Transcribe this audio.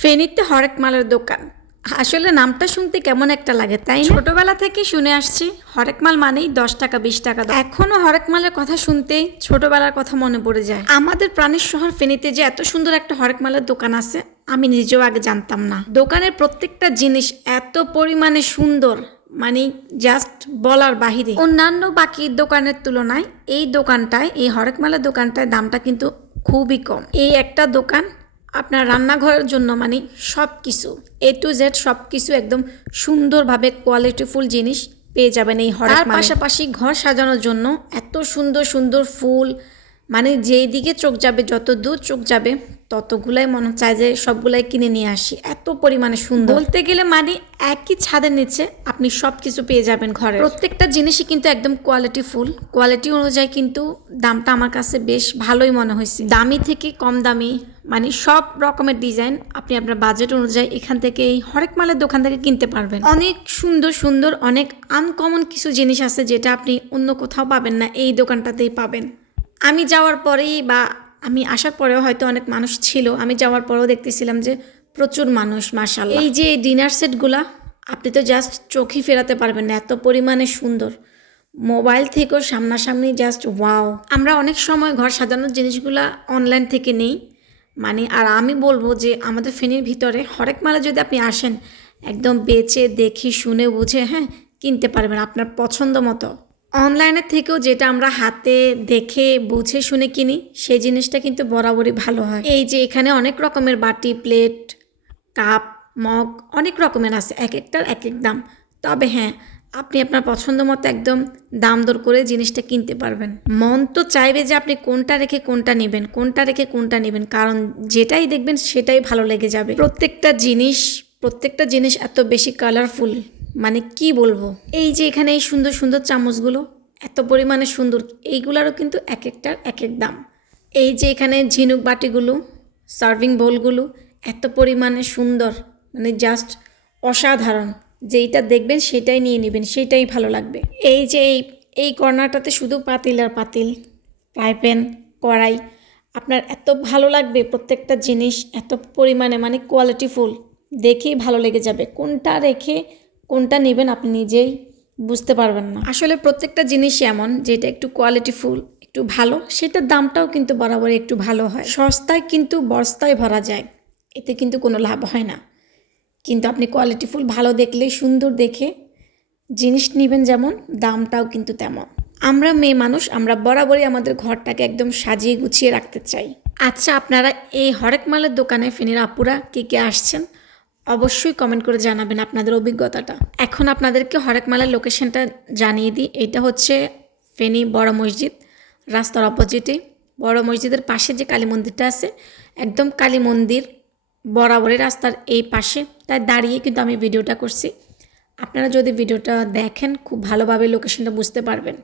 ফেনীতে হরেক মালের দোকান। আসলে নামটা শুনতে কেমন একটা লাগে তাই? ছোটবেলা থেকে শুনে আসছি হরেক মাল মানেই দশ টাকা বিশ টাকা। এখনও হরেক মালের কথা শুনতেই ছোটবেলার কথা মনে পড়ে যায়। আমাদের প্রাণের শহর ফেনীতে যে এত সুন্দর একটা হরেক মালের দোকান আছে আমি নিজেও আগে জানতাম না। দোকানের প্রত্যেকটা জিনিস এত পরিমাণে সুন্দর মানে জাস্ট বলার বাহিরে। অন্যান্য বাকি দোকানের তুলনায় এই দোকানটায় এই হরেক মালের দোকানটায় দামটা কিন্তু খুবই কম। এই একটা দোকান আপনার রান্নাঘরের জন্য মানে সব কিছু এ টু জেড সব কিছু একদম সুন্দরভাবে কোয়ালিটিফুল জিনিস পেয়ে যাবেন এই হরার পাশাপাশি ঘর সাজানোর জন্য এত সুন্দর সুন্দর ফুল মানে যেই দিকে চোখ যাবে যত দূর চোখ যাবে ততগুলাই মনে চায় যে সবগুলাই কিনে নিয়ে আসি। এত পরিমাণে সুন্দর। বলতে গেলে মানে একই ছাদের নিচে আপনি সব কিছু পেয়ে যাবেন ঘরে। প্রত্যেকটা জিনিসই কিন্তু একদম কোয়ালিটি ফুল কোয়ালিটি অনুযায়ী কিন্তু দামটা আমার কাছে বেশ ভালোই মনে হয়েছে। দামি থেকে কম দামি মানে সব রকমের ডিজাইন আপনি আপনার বাজেট অনুযায়ী এখান থেকে এই হরেক মালের দোকান থেকে কিনতে পারবেন। অনেক সুন্দর সুন্দর, অনেক আনকমন কিছু জিনিস আছে যেটা আপনি অন্য কোথাও পাবেন না, এই দোকানটাতেই পাবেন। আমি যাওয়ার পরেই বা আমি আসার পরেও হয়তো অনেক মানুষ ছিল। আমি যাওয়ার পরেও দেখতেছিলাম যে প্রচুর মানুষ মার্শাল এই যে ডিনার সেটগুলা আপনি তো জাস্ট চোখই ফেরাতে পারবেন না, এত পরিমাণে সুন্দর। মোবাইল থেকেও সামনাসামনি জাস্ট ওয়াও আমরা অনেক সময় ঘর সাজানোর জিনিসগুলা অনলাইন থেকে নেই। মানে আর আমি বলব যে আমাদের ফেনীর ভিতরে হরেক মালে যদি আপনি আসেন, একদম বেচে দেখি শুনে বুঝে হ্যাঁ কিনতে পারবেন আপনার পছন্দ মতো। অনলাইনের থেকেও যেটা আমরা হাতে দেখে, বুঝে, শুনে কিনি, সেই জিনিসটা কিন্তু বরাবরই ভালো হয়। এই যে এখানে অনেক রকমের বাটি, প্লেট, কাপ, মগ, অনেক রকমের আছে, এক একটার এক এক দাম। তবে হ্যাঁ আপনি আপনার পছন্দ মতো একদম দাম দর করে জিনিসটা কিনতে পারবেন। মন তো চাইবে যে আপনি কোনটা রেখে কোনটা নেবেন, কোনটা রেখে কোনটা নেবেন, কারণ যেটাই দেখবেন সেটাই ভালো লেগে যাবে। প্রত্যেকটা জিনিস প্রত্যেকটা জিনিস এত বেশি কালারফুল মানে কি বলব? এই যে এখানে এই সুন্দর সুন্দর চামচগুলো, এত পরিমাণে সুন্দর, এইগুলারও কিন্তু এক একটার এক এক দাম। এই যে এখানে ঝিনুক বাটিগুলো, সার্ভিং বোলগুলো, এত পরিমাণে সুন্দর মানে জাস্ট অসাধারণ। যেইটা দেখবেন সেটাই নিয়ে নেবেন, সেটাই ভালো লাগবে। এই যে এই এই কর্নারটাতে শুধু পাতিল আর পাতিল ফ্রাই প্যান কড়াই, আপনার এত ভালো লাগবে প্রত্যেকটা জিনিস, এত পরিমাণে মানে কোয়ালিটিফুল দেখেই ভালো লেগে যাবে। কোনটা রেখে কোনটা নেবেন আপনি নিজেই বুঝতে পারবেন না। আসলে প্রত্যেকটা জিনিসই এমন যেটা একটু কোয়ালিটিফুল একটু ভালো, সেটার দামটাও কিন্তু বরাবর একটু ভালো হয়। সস্তায় কিন্তু বস্তায় ভরা যায়, এতে কিন্তু কোনো লাভ হয় না। কিন্তু আপনি কোয়ালিটিফুল ভালো দেখলে, সুন্দর দেখে জিনিস নেবেন যেমন, দামটাও কিন্তু তেমন। আমরা মেয়ে মানুষ, আমরা বরাবরই আমাদের ঘরটাকে একদম সাজিয়ে গুছিয়ে রাখতে চাই। আচ্ছা আপনারা এই হরেক মালের দোকানে ফেনীর আপুরা কে কে আসছেন? অবশ্যই কমেন্ট করে জানাবেন আপনাদের অভিজ্ঞতাটা। এখন আপনাদেরকে হরেক মালের লোকেশনটা জানিয়ে দিই। এটা হচ্ছে ফেনী বড় মসজিদ, রাস্তার অপোজিটে বড় মসজিদের পাশে যে কালী মন্দিরটা আছে, একদম কালী মন্দির বরাবরই রাস্তার এই পাশে। তাই দাঁড়িয়ে কিন্তু আমি ভিডিওটা করছি। আপনারা যদি ভিডিওটা দেখেন, খুব ভালোভাবে লোকেশনটা বুঝতে পারবেন।